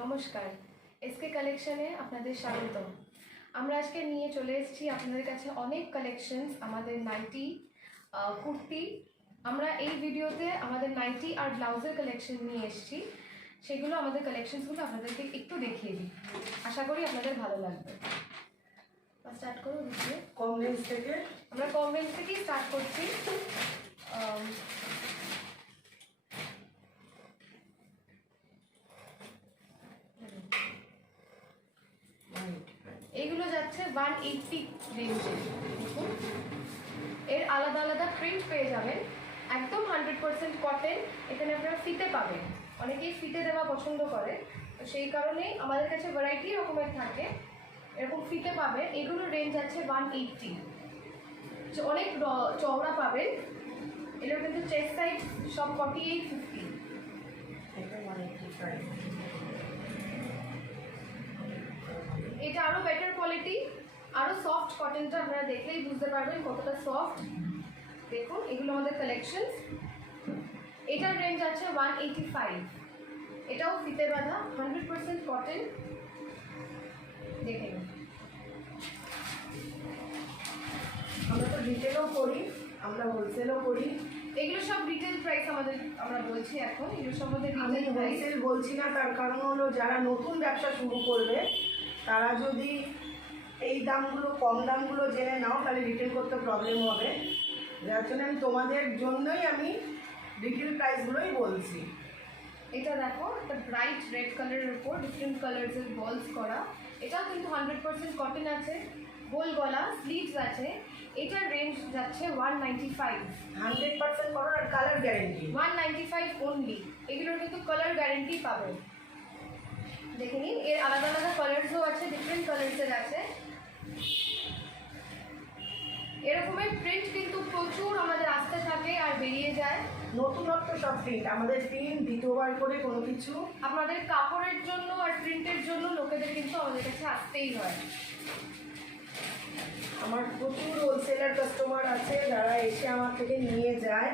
নমস্কার, এসকে কালেকশনে আপনাদের স্বাগতম। আমরা আজকে নিয়ে চলে এসেছি আপনাদের কাছে অনেক কালেকশনস, আমাদের নাইটি, কুর্তি। আমরা এই ভিডিওতে আমাদের নাইটি আর ব্লাউজের কালেকশন নিয়ে এসেছি, সেগুলো আমাদের কালেকশনসগুলো আপনাদেরকে একটু দেখিয়ে দিই। আশা করি আপনাদের ভালো লাগবে। স্টার্ট করো ভিডিও। কম রেঞ্জ থেকে আমরা কম রেঞ্জ থেকেই স্টার্ট করছি। এইগুলো যাচ্ছে 180 রেঞ্জে। এর আলাদা আলাদা প্রিন্ট পেয়ে যাবেন, একদম 100% কটন। এখানে আপনারা ফিতে পাবেন, অনেকেই ফিতে দেওয়া পছন্দ করে, তো সেই কারণেই আমাদের কাছে ভ্যারাইটি রকমের থাকে। এরকম ফিতে পাবেন, এগুলোর রেঞ্জ আছে 180। অনেক চওড়া পাবেন। এগুলো কিন্তু চেস্ট সাইজ সব 48-50। এটা আরও বেটার কোয়ালিটি, আরও সফট। কটনটা আপনারা দেখলেই বুঝতে পারবেন কতটা সফট। দেখুন, এগুলো আমাদের কালেকশন। এটার রেঞ্জ আছে 185। এটাও ফিতে বাঁধা, 100% কটন। দেখে নিন। আমরা তো রিটেলও করি, আমরা হোলসেলও করি। এগুলো সব রিটেল প্রাইস আমরা বলছি এখন। এগুলো সব আমাদের আমি রিটেল প্রাইস। হোলসেল বলছি না, তার কারণ হলো যারা নতুন ব্যবসা শুরু করবে তারা যদি এই দামগুলো, কম দামগুলো জেনে নাও, তাহলে রিটেল করতে প্রবলেম হবে। যার জন্য তোমাদের জন্যই আমি রিটেল প্রাইসগুলোই বলছি। এটা দেখো, একটা ব্রাইট রেড কালারের উপর ডিফারেন্ট কালার্সের বলস করা। এটাও কিন্তু 100% কটন আছে, গোল গলা, স্লিভস আছে। এটার রেঞ্জ যাচ্ছে 195। 100% করো আর কালার গ্যারেন্টি। 195 অনলি। এগুলোর কিন্তু কালার গ্যারেন্টি পাবেন। দেখে নিন, এর আলাদা আলাদা কালার্সও আছে, ডিফারেন্ট কালার্সের আছে। এরকমের প্রিন্ট কিন্তু প্রচুর আমাদের আসতে থাকে আর বেরিয়ে যায়। নতুনত্ব সব প্রিন্ট, আমাদের প্রিন্ট দ্বিতীয়বার করে কোনো কিছু। আপনাদের কাপড়ের জন্য আর প্রিন্টের জন্য লোকেদের কিন্তু আমাদের কাছে আসতেই হয়। আমার প্রচুর হোলসেলার কাস্টমার আছে যারা এসে আমার থেকে নিয়ে যায়।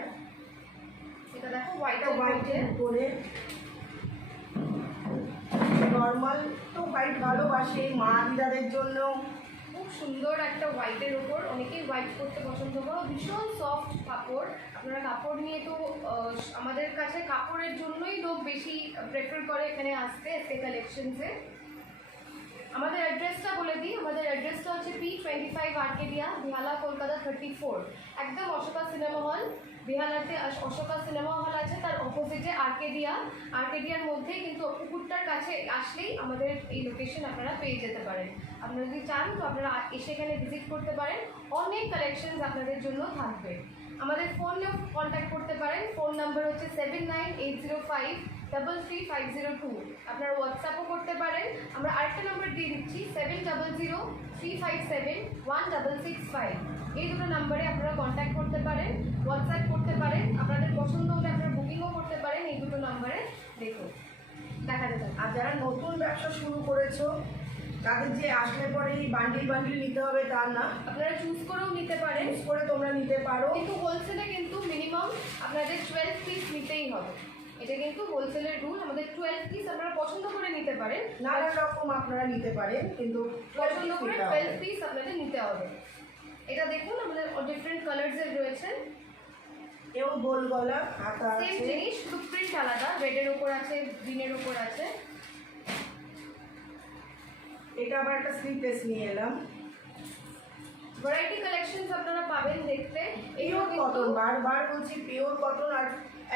এটা দেখো, হোয়াইট হোয়াইটের উপরে নর্মাল তো হোয়াইট ভালোবাসে, মা দিদাদের জন্য খুব সুন্দর একটা হোয়াইটের ওপর। অনেকেই হোয়াইট করতে পছন্দ করো, ভীষণ সফট কাপড়। আপনারা কাপড় নিয়ে তো আমাদের কাছে কাপড়ের জন্যই লোক বেশি প্রেফার করে এখানে আসতে, এসকে কালেকশনসে। আমাদের অ্যাড্রেসটা বলে দিই। আমাদের অ্যাড্রেসটা হচ্ছে P25 আর্কেডিয়া, বেহালা, কলকাতা 34। একদম Ashoka cinema hall, বেহালাতে Ashoka cinema hall আছে, তার অপোজিটে আর্কেডিয়া। আর্কেডিয়ার মধ্যেই কিন্তু পুকুরটার কাছে আসলেই আমাদের এই লোকেশন আপনারা পেয়ে যেতে পারেন। আপনারা যদি চান তো আপনারা এসে এখানে ভিজিট করতে পারেন। অনেক কালেকশনস আপনাদের জন্য থাকবে। আমাদের ফোনেও কন্ট্যাক্ট করতে পারেন। ফোন নাম্বার হচ্ছে 7980533502। আপনারা হোয়াটসঅ্যাপও করতে পারেন। আমরা আরেকটা নাম্বার দিয়ে দিচ্ছি, 7003571665। এই দুটো নাম্বারে আপনারা কন্ট্যাক্ট করতে পারেন, হোয়াটসঅ্যাপ করতে পারেন। আপনাদের পছন্দ হলে আপনারা বুকিংও করতে পারেন এই দুটো নাম্বারে। দেখুন, দেখা যেতে। আর যারা নতুন ব্যবসা শুরু করেছো তাদের যে আসলে পরে এই বান্ডিল বান্ডিল নিতে হবে তা না, আপনারা চুজ করেও নিতে পারেন, চুজ করে তোমরা নিতে পারো। কিন্তু হোলসেলে কিন্তু মিনিমাম আপনাদের 12 পিস নিতেই হবে। এটা কিন্তু হোলসেলের রুল। আমাদের 12 পিস আপনারা পছন্দ করে নিতে পারেন, নানা রকম আপনারা নিতে পারেন, কিন্তু পছন্দ করে 12 পিস আপনাদের নিতে হবে। এটা দেখুন, আমাদের ডিফারেন্ট কালার্সের রয়েছে। এও গোল গলা, হাতা সেম আছে। জিনিস, শুধু প্রিন্ট আলাদা। রেডের ওপর আছে, গ্রিনের ওপর আছে। এটা আবার একটা স্লিভলেস নিয়ে এলাম। ভ্যারাইটি কালেকশনস আপনারা পাবেন দেখতে। পিওর কটন, বারবার বলছি পিওর কটন, আর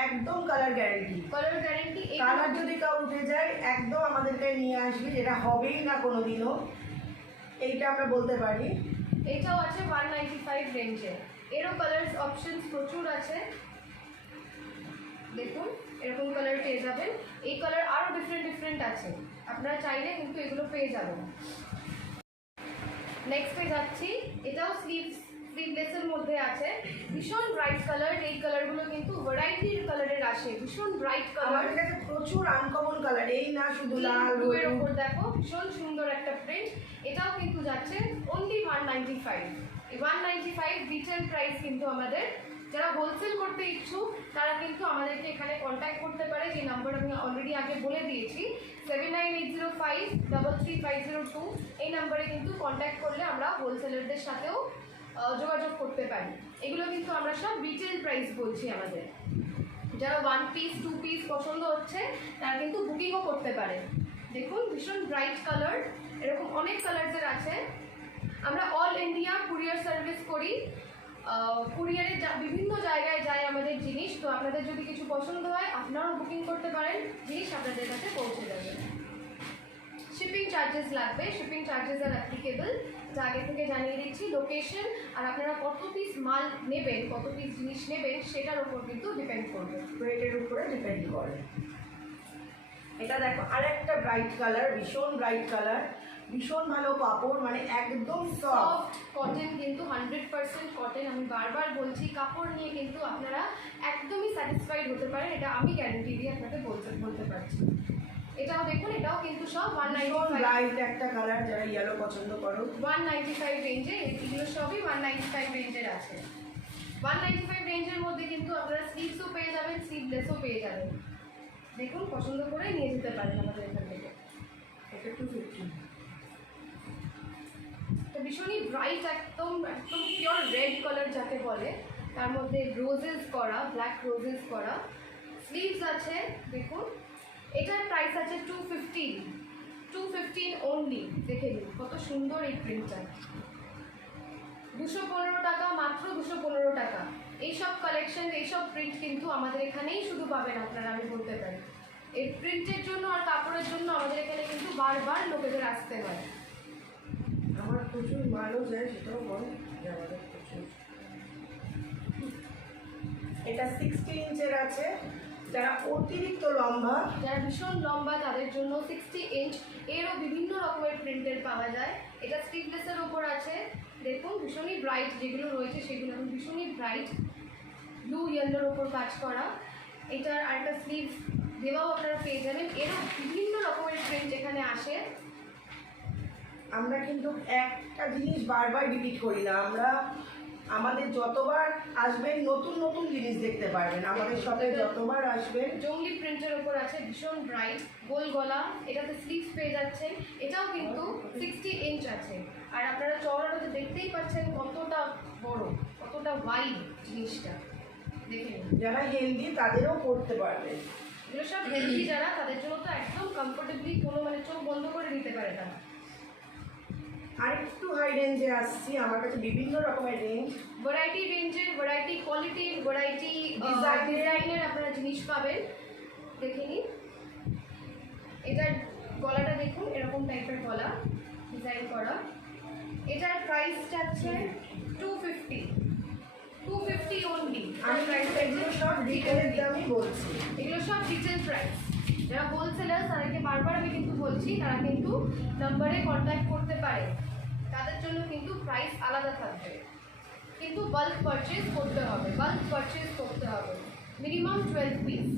একদম colour guarantee. Colour guarantee. Colour যদি কাউ উঠে যায় একদম আমাদেরকে নিয়ে আসবি, যেটা হবেই না কোনোদিনও, এইটা আমরা বলতে পারি। এটাও আছে 195 রেঞ্জে। এরও কালার্স অপশনস প্রচুর আছে। দেখুন, এরকম কালার পেয়ে যাবেন। এই কালার আরও ডিফারেন্ট আছে, আপনারা চাইলে কিন্তু এগুলো পেয়ে যাবেন। নেক্সটে যাচ্ছি, এটাও স্লিভলেসের মধ্যে আছে। ভীষণ ব্রাইট কালার। এই কালারগুলো কিন্তু ভ্যারাইটির কালারের আসে, ভীষণ ব্রাইট কালার। আমাদের কাছে প্রচুর আনকমন কালার, এই না শুধু লাল এর ওপর দেখো, ভীষণ সুন্দর একটা প্রিন্ট। এটাও কিন্তু যাচ্ছে অনলি 195। এই 195 রিটেল প্রাইস কিন্তু আমাদের। যারা হোলসেল করতে ইচ্ছুক তারা কিন্তু আমাদেরকে এখানে কন্ট্যাক্ট করতে পারে, যে নাম্বার আমি অলরেডি আগে বলে দিয়েছি, 79 9980533502 এই নাম্বারে কিন্তু কন্ট্যাক্ট করলে আমরা হোলসেলারদের সাথেও যোগাযোগ করতে পারি। এগুলো কিন্তু আমরা সব রিটেল প্রাইস বলছি আমাদের। যারা 1 পিস 2 পিস পছন্দ হচ্ছে তারা কিন্তু বুকিংও করতে পারে। দেখুন ভীষণ ব্রাইট কালার, এরকম অনেক কালার্সের আছে। আমরা অল ইন্ডিয়া কুরিয়ার সার্ভিস করি, কুরিয়ারে বিভিন্ন জায়গায় যায় আমাদের জিনিস। তো আপনাদের যদি কিছু পছন্দ হয় আপনারাও বুকিং করতে পারেন, জিনিস আপনাদের কাছে পৌঁছে যাবে। শিপিং চার্জেস লাগবে, শিপিং চার্জেস আর অ্যাপ্লিকেবল, যা আগে থেকে জানিয়ে দিচ্ছি। লোকেশন আর আপনারা কত পিস মাল নেবেন, কত পিস জিনিস নেবেন সেটার উপর কিন্তু ডিপেন্ড করবে, ওয়েটের উপরে ডিপেন্ড করে। এটা দেখো আরেকটা ব্রাইট কালার, ভীষণ ব্রাইট কালার, ভীষণ ভালো কাপড়, মানে একদম সফট কটন, কিন্তু 100% কটন। আমি বারবার বলছি কাপড় নিয়ে কিন্তু আপনারা একদমই স্যাটিসফাইড হতে পারেন, এটা আমি গ্যারান্টি দিয়ে আপনাকে বলতে পারছি। এটাও দেখুন, এটাও কিন্তু সব 195 ব্রাইট একটা কালার, যারা ইয়েলো পছন্দ করো 195 রেঞ্জে, এগুলো সবই 195 রেঞ্জের আছে। 195 রেঞ্জের মধ্যে কিন্তু আপনারা স্লিভসও পেয়ে যাবেন, স্লিভলেসও পেয়ে যাবেন। দেখুন পছন্দ করে নিয়ে যেতে পারেন আমাদের এখান থেকে। এটা 250। তো ভীষণই ব্রাইট, একদম একদম পিওর রেড কালার যাকে বলে, তার মধ্যে রোজেস করা, ব্ল্যাক রোজেস করা, স্লিভস আছে। দেখুন এটার প্রাইস আছে 215 অনলি। দেখে নিন কত সুন্দর এই প্রিন্টটা, 215 টাকা, মাত্র 215 টাকা। এইসব কালেকশন, এইসব প্রিন্ট কিন্তু আমাদের এখানেই শুধু পাবেন আপনারা, আমি বলতে পারি। এই প্রিন্টের জন্য আর কাপড়ের জন্য আমাদের এখানে কিন্তু বারবার লোকেদের আসতে হয়। আমার প্রচুর মালও যায়, সেটাও বল যে আমাদের প্রচুর। এটা 60 ইঞ্চের আছে, যারা অতিরিক্ত লম্বা, যারা ভীষণ লম্বা তাদের জন্য 60 ইঞ্চ, এরও বিভিন্ন রকমের প্রিন্টের পাওয়া যায়। এটা স্লিভলেসের ওপর আছে। দেখুন ভীষণই ব্রাইট, যেগুলো রয়েছে সেগুলো এখন ভীষণই ব্রাইট, ব্লু ইয়েলোর ওপর কাজ করা। এটার আরেকটা স্লিভ দেওয়াও আপনারা পেয়ে যাবেন। এরও বিভিন্ন রকমের প্রিন্ট এখানে আসে। আমরা কিন্তু একটা জিনিস বারবার রিপিট করি না, আমরা আমাদের যতবার আসবেন নতুন নতুন জিনিস দেখতে পারবেন। আমাদের সাথে যতবার আসবেন, জঙ্গলি প্রিন্টের ওপর আছে, ভীষণ ব্রাইট, গোল গলা, এটাতে স্লিভস পেয়ে যাচ্ছেন। এটাও কিন্তু 60 ইঞ্চ আছে। আর আপনারা চওড়াটা দেখতেই পাচ্ছেন কতটা বড়, কতটা ওয়াইড জিনিসটা, দেখে নিন। যারা হেলদি তাদেরও পড়তে পারবে। এগুলো সব হেলদি যারা, তাদের জন্য তো একদম কমফোর্টেবলি, কোনো মানে চোখ বন্ধ করে নিতে পারে তারা। আর একটু হাই রেঞ্জে আসছি, আমার কাছে বিভিন্ন রকমের রেঞ্জ, ভ্যারাইটি রেঞ্জের, ভ্যারাইটি কোয়ালিটির, ভ্যারাইটি ডিজাইনের আপনারা জিনিস পাবেন। দেখে নিন এটার গলাটা দেখুন, এরকম টাইপের গলা ডিজাইন করা। এটার প্রাইস যাচ্ছে 250 অনলি। আমি এগুলো সব রিটেলের দামই বলছি। এগুলো সব রিটেল প্রাইস। যারা হোলসেলার তাদেরকে বারবার আমি কিন্তু বলছি, তারা কিন্তু নাম্বারে কন্ট্যাক্ট করতে পারে, তাদের জন্য কিন্তু প্রাইস আলাদা থাকবে। কিন্তু বাল্ক পারচেজ করতে হবে, মিনিমাম 12 পিস।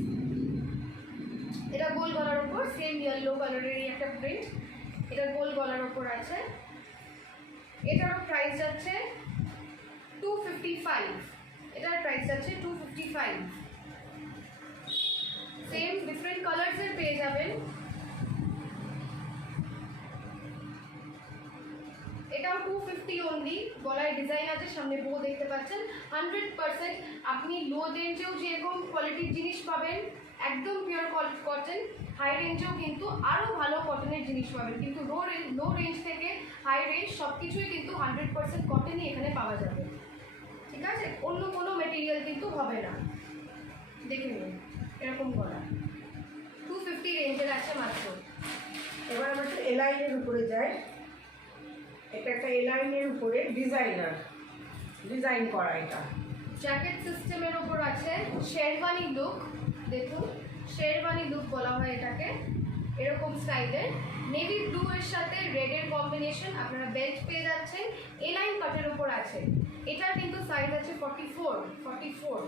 এটা গোল গলার ওপর, সেম ইয়েলো কালারেরই একটা প্রিন্ট, এটা গোল গলার ওপর আছে। এটারও প্রাইস যাচ্ছে 255, এটার প্রাইস যাচ্ছে 255। সেম ডিফারেন্ট কালার্সের পেয়ে যাবেন। এটাও 250 অনলি, গলায় ডিজাইন আছে, সামনে বো দেখতে পাচ্ছেন। 100% আপনি লো রেঞ্জেও যেরকম কোয়ালিটির জিনিস পাবেন, একদম পিওর কটন, হাই রেঞ্জেও কিন্তু আরও ভালো কটনের জিনিস পাবেন। কিন্তু লো রেঞ্জ থেকে হাই রেঞ্জ সব কিছুই কিন্তু 100% কটনই এখানে পাওয়া যাবে, ঠিক আছে? অন্য কোনো মেটেরিয়াল কিন্তু হবে না। দেখে নিন এরকম গলা, 250 রেঞ্জের আছে মাত্র। এবার আমরা একটু এলাইনের উপরে যাই। এটা একটা এলাইনের উপরে ডিজাইন করা, এটা জ্যাকেট সিস্টেমের ওপর আছে, শেরওয়ানি লুক। দেখুন শেরওয়ানি লুক বলা হয় এটাকে, এরকম স্টাইলের, নেভি ব্লু এর সাথে রেডের কম্বিনেশন। আপনারা বেল্ট পেয়ে যাচ্ছেন, এলাইন কাটের ওপর আছে। এটার কিন্তু সাইজ আছে 44,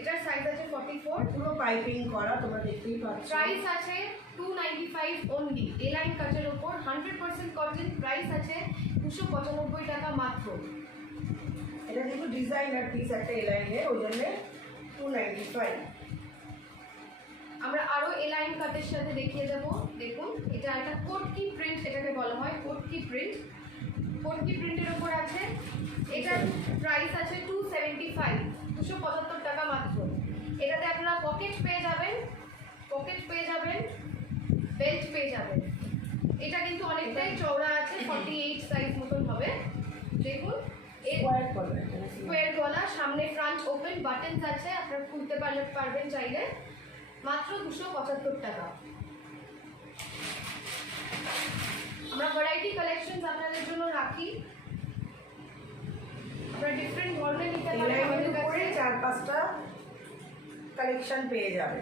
এটার সাইজ আছে 44, পুরো পাইপিং করা, তোমরা দেখতেই পাচ্ছ। প্রাইস আছে 295 অনলি, এলাইন কাটের ওপর 100% কটন। প্রাইস আছে 295 টাকা মাত্র। এটা যেহেতু ডিজাইনার পিস একটা এলাইনের, ওই জন্য 295। আমরা আরো এলাইন কাটের সাথে দেখিয়ে দেব। দেখুন এটা একটা কোটকি প্রিন্ট, এটাকে বলা হয় কোটকি প্রিন্ট। কোটকি প্রিন্টের উপর আছে, এটার প্রাইস আছে 275, 275 টাকা মাত্র। এটাতে আপনারা পকেট পেয়ে যাবেন, বেল্ট পেয়ে যাবেন। এটা কিন্তু অনেকটাই চওড়া আছে, 48 সাইজ মতন হবে। দেখুন স্কোয়ার গলা, সামনে ফ্রন্ট ওপেন, বাটনস আছে, আপনারা খুলতে পারবেন চাইলে। মাত্র 275 টাকা। আমরা ভ্যারাইটি কালেকশনস আপনাদের জন্য রাখি, আপনারা ডিফারেন্ট ধরনের নিতে পারেন আমাদের কাছে। 4-5টা কালেকশন পেয়ে যাবে।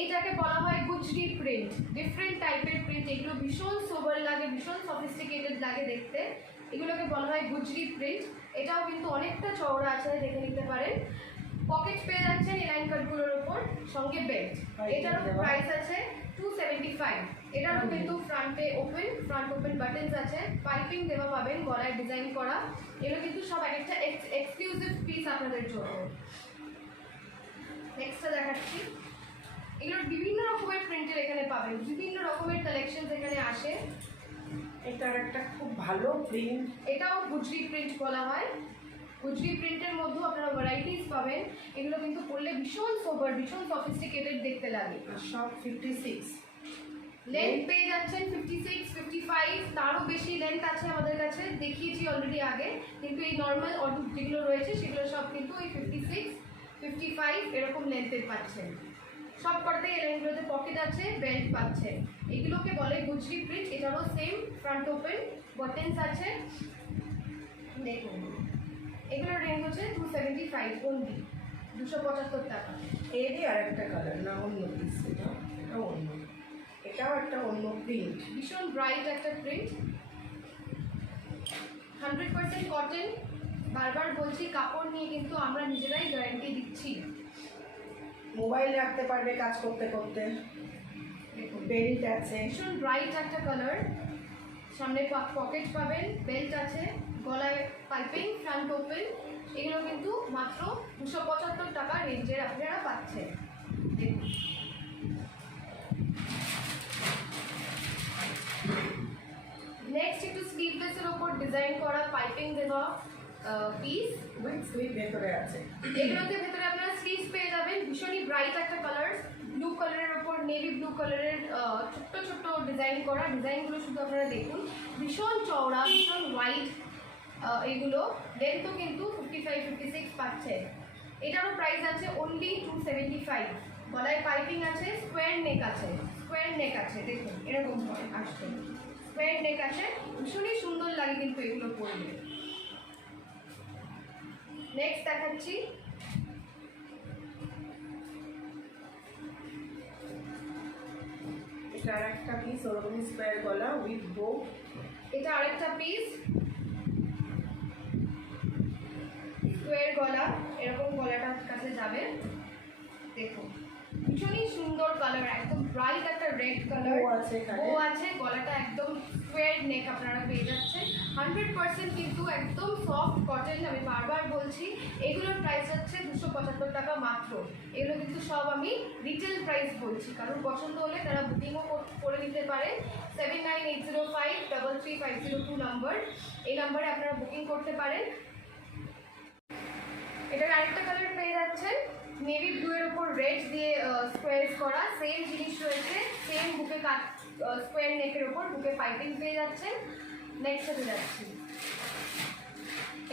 এইটাকে বলা হয় গুজরি প্রিন্ট, ডিফারেন্ট টাইপের প্রিন্ট। এগুলো ভীষণ সোবার লাগে, ভীষণ সফিস্টিকেটেড লাগে দেখতে। এগুলোকে বলা হয় গুজরি প্রিন্ট। এটাও কিন্তু অনেকটা চওড়া আছে, দেখে নিতে পারেন। পকেট পেয়ে যাচ্ছেন এলাইন কাটগুলোর উপর, সঙ্গে বেল্ট। এটারও প্রাইস আছে 275। এটারও কিন্তু ফ্রন্ট ওপেন বাটনস আছে, পাইপিং দেওয়া পাবেন, গলায় ডিজাইন করা। এগুলো কিন্তু সব একটা এক্সক্লুসিভ পিস আপনাদের জন্য। নেক্সটটা দেখাচ্ছি, এগুলোর বিভিন্ন রকমের প্রিন্টের এখানে পাবেন, বিভিন্ন রকমের কালেকশন এখানে আসে। এটার একটা খুব ভালো প্রিন্ট, এটাও গুজরি প্রিন্ট বলা হয়। গুজরি প্রিন্টের মধ্যেও আপনারা ভ্যারাইটিস পাবেন। এগুলো কিন্তু পরলে ভীষণ সোবার, ভীষণ সফিস্টিকেটেড দেখতে লাগে। সব 56 লেন্থ পেয়ে যাচ্ছেন 56, 55, তারও বেশি লেন্থ আছে আমাদের কাছে, দেখিয়েছি অলরেডি আগে। কিন্তু এই নর্মাল যেগুলো রয়েছে সেগুলো সব কিন্তু এই 56, 55 এরকম লেন্থের পাচ্ছেন। সব কটাতে এই লাইনগুলোতে পকেট আছে, বেল্ট পাচ্ছেন। এগুলোকে বলে গুজরি প্রিন্ট। এটারও সেম ফ্রন্ট ওপেন, বাটনস আছে। দেখুন এগুলোর রেঞ্জ হচ্ছে 275 অনলি, 275 টাকা। এরই আর একটা কালার না, অন্য পিস। এটা অন্য, এটাও একটা অন্য প্রিন্ট, ভীষণ ব্রাইট একটা প্রিন্ট, 100% কটন। বারবার বলছি, কাপড় নিয়ে কিন্তু আমরা নিজেরাই গ্যারান্টি দিচ্ছি। মোবাইল রাখতে পারবে কাজ করতে করতে। বেল্ট আছে, ভীষণ ব্রাইট একটা কালার, সামনে পকেট পাবেন, বেল্ট আছে, গলায় পাইপিং, ফ্রন্ট ওপেন। এগুলো কিন্তু মাত্র 275 টাকা রেঞ্জের আপনারা পাচ্ছেন। দেখুন নেক্সট একটু স্লিভলেসের ওপর ডিজাইন করা পাইপিং দেওয়া পিস উইথ স্লিভ ভেতরে আছে। এগুলোতে ভেতরে আপনারা স্লিভস পেয়ে যাবেন। ভীষণই ব্রাইট একটা কালার, ব্লু কালারের ওপর নেভি ব্লু কালারের ছোট্ট ছোট্ট ডিজাইন করা। ডিজাইনগুলো শুধু আপনারা দেখুন, ভীষণ চওড়া, ভীষণ ওয়াইড। এগুলো লেন্থও কিন্তু 55, 56 পাচ্ছে। এটারও প্রাইস আছে অনলি 275। গলায় পাইপিং আছে, স্কোয়ার নেক আছে, দেখুন এরকম হয় আসছে, স্কোয়ার নেক আছে। ভীষণই সুন্দর লাগে কিন্তু এগুলো পরলে। নেক্সট দেখাচ্ছি, এটা আর একটা পিস, ওরকম স্কোয়ার গলা উইথ বো। এটা আরেকটা পিস, স্কোয়ার গলা, এরকম গলাটার কাছে যাবে। দেখুন ভীষণই সুন্দর কালার, একদম ব্রাইট একটা রেড কালার। ও আছে, গলাটা একদম স্কোয়ার নেক আপনারা পেয়ে যাচ্ছেন। 100% কিন্তু একদম সফট কটন। আমি বারবার বলছি, এগুলোর প্রাইস হচ্ছে 275 টাকা মাত্র। এগুলো কিন্তু সব আমি রিটেল প্রাইস বলছি, কারণ পছন্দ হলে তারা বুকিংও করে নিতে পারে। 7980533502 নাম্বার, এই নাম্বারে আপনারা বুকিং করতে পারেন। এটার আরেকটা কালার পেয়ে যাচ্ছেন, নেভি ব্লু এর উপর রেড দিয়ে স্কোয়ার করা। সেম জিনিস রয়েছে, সেম বুকে স্কোয়ার নেকের উপর বুকে পাইপিং পেয়ে যাচ্ছেন। নেক্সট হতে যাচ্ছি,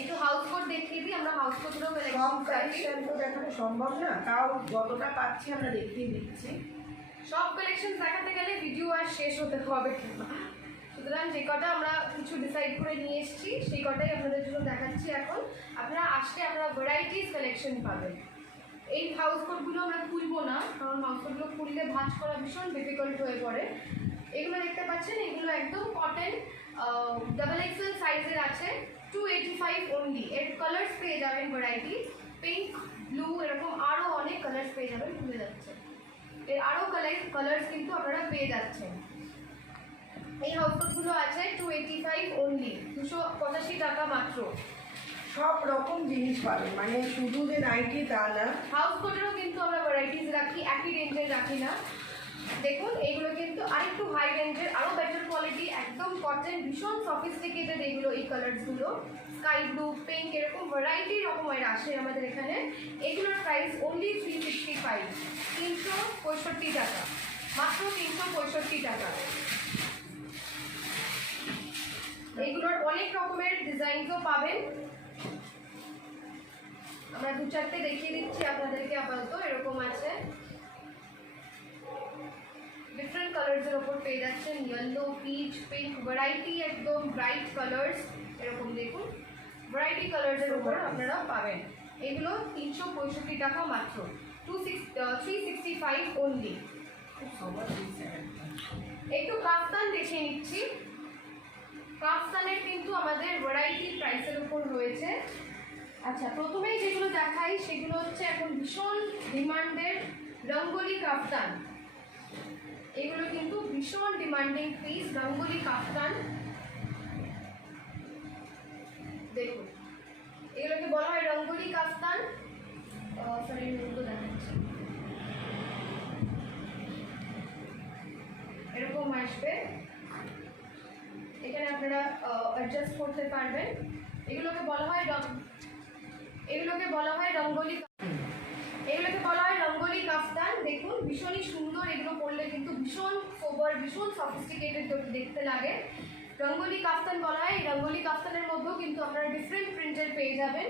একটু হাউস কোট দেখিয়ে দিই। আমরা হাউস কোটগুলো কালেকশন তো দেখানো সম্ভব না, তাও যতটা পাচ্ছি আমরা দেখিয়ে দিচ্ছি। সব কালেকশন দেখাতে গেলে ভিডিও আর শেষ হতে হবে না, সুতরাং যে কটা আমরা কিছু ডিসাইড করে নিয়ে এসেছি সেই কটাই আপনাদের জন্য দেখাচ্ছি। এখন আপনারা আসলে আপনারা ভ্যারাইটিস কালেকশন পাবেন। এই হাউস কোটগুলো আমরা খুলবো না, কারণ হাউস কোটগুলো খুললে ভাঁজ করা ভীষণ ডিফিকাল্ট হয়ে পড়ে। এগুলো দেখতে পাচ্ছেন, এগুলো একদম কটন, XXL সাইজের আছে, 285 অনলি। এর কালার্স পেয়ে যাবেন ভ্যারাইটি, পিঙ্ক, ব্লু, এরকম আরও অনেক কালার্স পেয়ে যাবেন। খুলে যাচ্ছে, এর আরও কালার্স কিন্তু আপনারা পেয়ে যাচ্ছেন। এই হাউস কোটগুলো আছে 285 অনলি, 285 টাকা মাত্র। সব রকম জিনিস পাবেন, মানে শুধু যে নাইটি তা না। হাউস কোটেরও কিন্তু আমরা ভ্যারাইটিস রাখি, একই রেঞ্জে রাখি না। দেখুন এইগুলো কিন্তু আরেকটু হাই রেঞ্জের, আরও বেটার কোয়ালিটি, একদম কটন, ভীষণ সফিস্টিকেটেড এগুলো। এই কালারসগুলো স্কাই ব্লু, পিঙ্ক, এরকম ভ্যারাইটি রকমের আসে আমাদের এখানে। এগুলোর প্রাইস অনলি 365, 365 টাকা, মাত্র 365 টাকা। এইগুলোর অনেক রকমের ডিজাইনও পাবেন, আমরা দু চারটে দেখিয়ে দিচ্ছি আপনাদেরকে আপাতত। এরকম আছে, ডিফারেন্ট কালার্সের ওপর পেয়ে যাচ্ছেন, ইয়েলো, পিচ, পিঙ্ক, ভ্যারাইটি, একদম ব্রাইট কালার্স। এরকম দেখুন ভ্যারাইটি কালার্সের ওপর আপনারা পাবেন। এগুলো 365 টাকা মাত্র, 365 অনলি। একটু কাফতান দেখে নিচ্ছি। কাফতানের কিন্তু আমাদের ভ্যারাইটি প্রাইসের উপর রয়েছে। আচ্ছা, প্রথমেই যেগুলো দেখাই সেগুলো হচ্ছে এখন ভীষণ ডিমান্ডের রঙ্গোলি কাফতান। এগুলো কিন্তু ভীষণ ডিমান্ডিং পিস, রঙ্গোলি কাফতান। দেখুন এগুলোকে বলা হয় রঙ্গোলি কাফতান। সরি, এগুলো দেখাচ্ছি, এরকম আসবে। এখানে আপনারা অ্যাডজাস্ট করতে পারবেন। এগুলোকে বলা হয় রঙ্গোলি, এগুলোকে বলা হয় রঙ্গোলি কাফতান। দেখুন ভীষণই সুন্দর, এগুলো পরলে কিন্তু ভীষণ সোবার, ভীষণ সফিস্টিকেটেড দেখতে লাগে। রঙ্গোলি কাফতান বলা হয়। এই রঙ্গোলি কাফতানের মধ্যেও কিন্তু আপনারা ডিফারেন্ট প্রিন্টের পেয়ে যাবেন।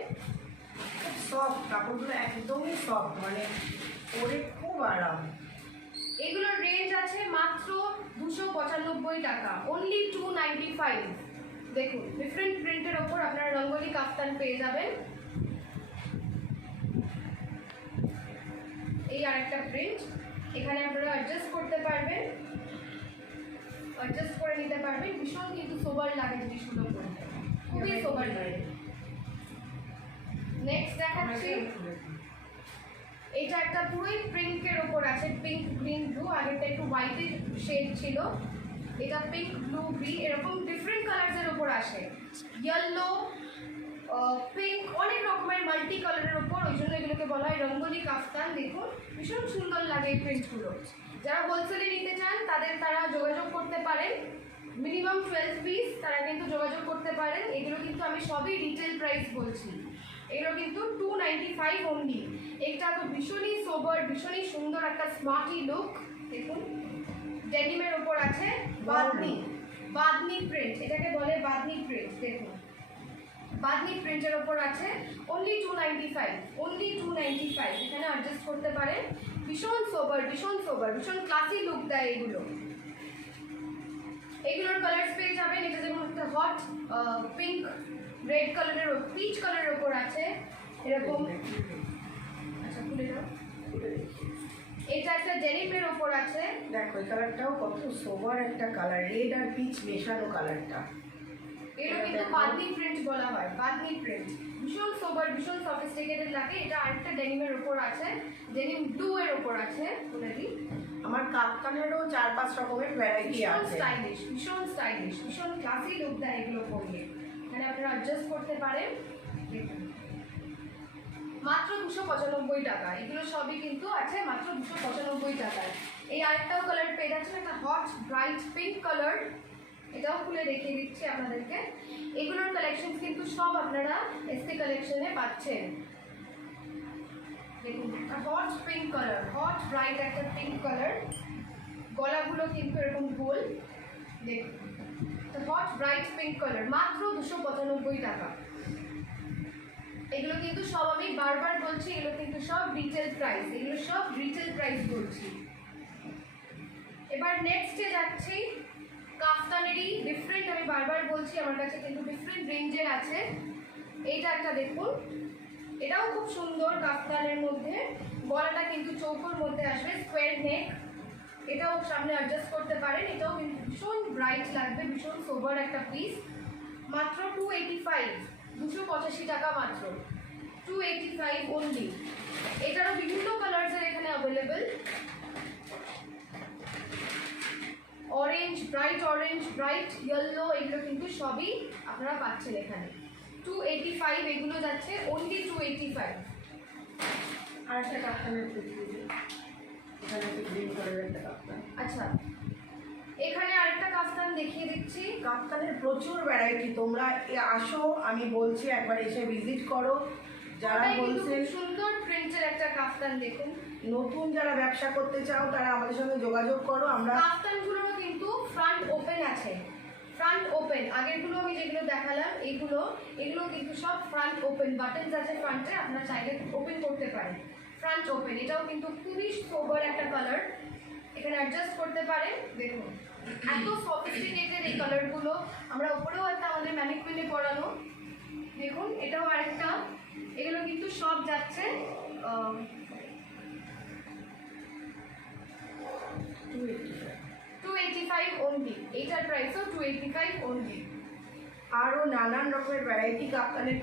খুব সফট, কাপড়গুলো একদমই সফট, মানে পরে খুব আরাম। এগুলোর রেঞ্জ আছে মাত্র 295 টাকা, অনলি 295। দেখুন ডিফারেন্ট প্রিন্টের ওপর আপনারা রঙ্গোলি কাফতান পেয়ে যাবেন। এই আরেকটা প্রিন্ট, এখানে আপনারা অ্যাডজাস্ট করতে পারবেন, অ্যাডজাস্ট করে নিতে পারবেন। ভীষণ কিন্তু সোবার লাগে জিনিসগুলো পরতে, খুবই সোবার লাগে। নেক্সট দেখাচ্ছি, এটা একটা পুরোই পিঙ্কের ওপর আছে, পিঙ্ক, গ্রিন, ব্লু। আগেরটা একটু হোয়াইটের শেড ছিল, এটা পিঙ্ক, ব্লু, গ্রিন, এরকম ডিফারেন্ট কালার্সের ওপর আসে। ইয়েলো, পিঙ্ক, অনেক রকমের মাল্টি কালারের ওপর, ওই জন্য এগুলোকে বলা হয় রঙ্গোলি কাফতান। দেখুন ভীষণ সুন্দর লাগে এই প্রিন্টগুলো। যারা হোলসেলে নিতে চান তারা যোগাযোগ করতে পারেন, মিনিমাম 12 পিস তারা কিন্তু যোগাযোগ করতে পারেন। এগুলো কিন্তু আমি সবই রিটেল প্রাইস বলছি। এগুলো কিন্তু 295 অনলি। এটা তো ভীষণই সোবার, ভীষণই সুন্দর একটা স্মার্টি লুক। দেখুন ডেনিমের ওপর আছে বাদনি প্রিন্ট, এটাকে বলে বাদনি প্রিন্ট। দেখুন বাদনি প্রিন্টের ওপর আছে, অনলি 295, অনলি 295। এখানে অ্যাডজাস্ট করতে পারেন। ভীষণ সোবার, ভীষণ ক্লাসি লুক দেয় এগুলো। এগুলোর কালার্স পেয়ে যাবেন। এটা যেমন একটা হট পিঙ্ক, রেড কালারের, পিচ কালারের ওপর আছে এরকম। আচ্ছা খুলে দাও। এটা একটা ডেনিমের ওপর আছে। দেখো এই কালারটাও কত সোবার একটা কালার, রেড আর পিচ মেশানো কালারটা। এগুলো কিন্তু বাদনি প্রিন্ট বলা হয়, বাদনি প্রিন্ট। ভীষণ সোবার, ভীষণ সফিস্টিকেটেড লাগে। এটা আরেকটা ডেনিমের ওপর আছে, ডেনিম ব্লু এর ওপর আছে। অলরেডি আমার কাপ্তানেরও 4-5 রকমের ভ্যারাইটি আছে। ভীষণ স্টাইলিশ, ভীষণ ক্লাসি লুক দেয় এগুলো পরলে। মানে আপনারা অ্যাডজাস্ট করতে পারেন। দেখুন মাত্র 295 টাকা, এগুলো সবই কিন্তু আছে মাত্র 295 টাকায়। এই আরেকটাও কালার পেয়ে যাচ্ছেন, একটা হট ব্রাইট পিঙ্ক কালার। এটাও খুলে দেখিয়ে দিচ্ছি আপনাদেরকে। এগুলোর কালেকশন কিন্তু সব আপনারা এসকে কালেকশনে পাচ্ছেন। দেখুন hot pink colour, hot bright একটা পিঙ্ক কালার। গলাগুলো কিন্তু এরকম গোল। দেখুন হট ব্রাইট পিঙ্ক কালার, মাত্র 295 টাকা। এগুলো কিন্তু সব, আমি বারবার বলছি, এগুলো কিন্তু সব রিটেল প্রাইস, এগুলো সব রিটেল প্রাইস বলছি। এবার নেক্সটে যাচ্ছি, কাফতানেরই ডিফারেন্ট, আমি বারবার বলছি আমার কাছে কিন্তু ডিফারেন্ট রেঞ্জের আছে। এইটা একটা দেখুন, এটাও খুব সুন্দর কাফতানের মধ্যে। গলাটা কিন্তু চৌকোর মধ্যে আসবে, স্কোয়ার নেক। এটাও সামনে অ্যাডজাস্ট করতে পারেন। এটাও কিন্তু ভীষণ ব্রাইট লাগবে, ভীষণ সোবার একটা পিস। মাত্র 285, 285 টাকা মাত্র, 285 অনলি। এটারও বিভিন্ন কালার্সের এখানে available. Orange, bright orange, bright yellow, এগুলো কিন্তু সবই আপনারা পাচ্ছেন এখানে। 285 এগুলো যাচ্ছে অনলি 285। আর একটা কাপ্তানের পৃথিবী, এখানে একটা গ্রিন কালারের একটা কাপ্তান। আচ্ছা, এখানে আরেকটা কাফতান দেখিয়ে দিচ্ছি। কাপ্তানের প্রচুর ভ্যারাইটি, তোমরা আসো, আমি বলছি একবার এসে ভিজিট করো। যারা ওটাই কিন্তু বলছেন খুব সুন্দর প্রিন্টের একটা কাফতান, দেখুন। নতুন যারা ব্যবসা করতে চাও তারা আমাদের সঙ্গে যোগাযোগ করো। আমরা কাফতানগুলোরও কিন্তু ফ্রন্ট ওপেন আছে, ফ্রন্ট ওপেন। আগেরগুলো আমি যেগুলো দেখালাম এগুলো কিন্তু সব ফ্রন্ট ওপেন, বাটনস আছে ফ্রন্টে, আপনারা চাইলে ওপেন করতে পারেন। ফ্রন্ট ওপেন, এটাও কিন্তু খুবই সোবার একটা কালার, এখানে অ্যাডজাস্ট করতে পারেন। দেখুন এত সফিস্টিকেটেড এই কালারগুলো। আমরা ওপরেও একটা আমাদের ম্যানিকুইনে পরানো, দেখুন এটাও আরেকটা। এগুলো কিন্তু সব যাচ্ছে 285 অনলি। এইটার প্রাইসও 285 অনলি। আরো নানান রকমের ভ্যারাইটি কাপ্তানের